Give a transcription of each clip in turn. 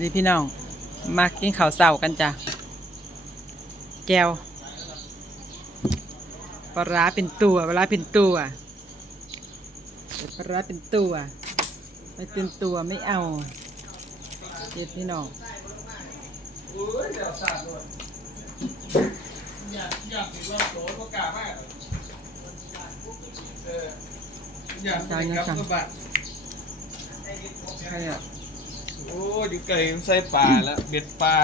ดีพี่น้อง มากินข้าวเสากันจ้ะแก้วปลาร้าเป็นตัวปลาร้าเป็นตัวปลาร้าเป็นตัว ไม่เป็นตัวไม่เอาเด็ดพี่น้องอยากอยากเห็นรอบโหลก็กล้ามากเอออยากไปกับกระบะใครอะ โอ้ยอยู่ไก่ใส่ปลาแล้วเบ็ดปลา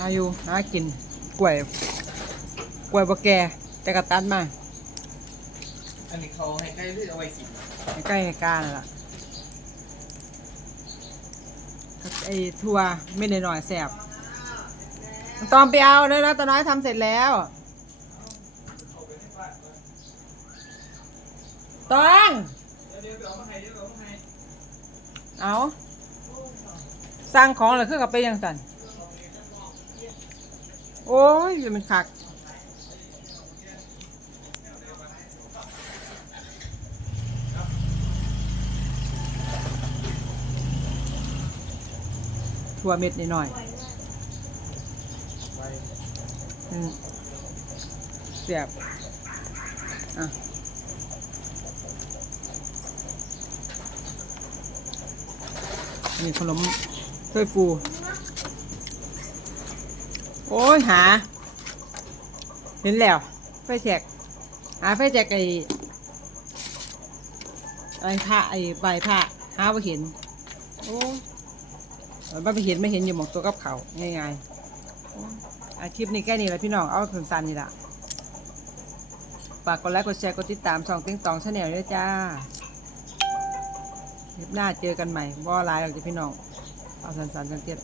อายุหากินกล้วยกล้วยบะแก่แต่กระตันมาอันนี้เขาให้ใกล้หรือเอาไว้กินให้ใกล้ให้กล้านั่นล่ะไอ้ทัวไม่ได้หน่อยแสบตอมไปเอาเลยนะตอนน้อยทำเสร็จแล้ว ตองเดี๋ยวเดี๋ยวเอามาให้เดี๋ยวเอามาให้เอาสร้างของเหรือคือกับไปยังสันโอ้ยมันคักถั่วเม็ดนิดหน่อยเสียบอะ นี่ขนมถ้วยฟู โอ้ยหา เห็นแล้ว ไฟแจกหาไฟแจกไอ้ไอ้ผ้าไอ้ใบผ้าหาไปเห็น โอ้ยเอาบ่ไปเห็นไม่เห็นอยู่หมองตัวกับเขาง่ายๆอาคลิปนี้แค่นี้แหละพี่น้อง เอาสั้นๆนี่แหละฝากกดไลค์กดแชร์กดติดตามช่องติ้งตองชาแนลด้วยจ้า คลิปหน้าเจอกันใหม่บ่หลายหรอกจ้ะพี่น้องเอาสั้นสังเกต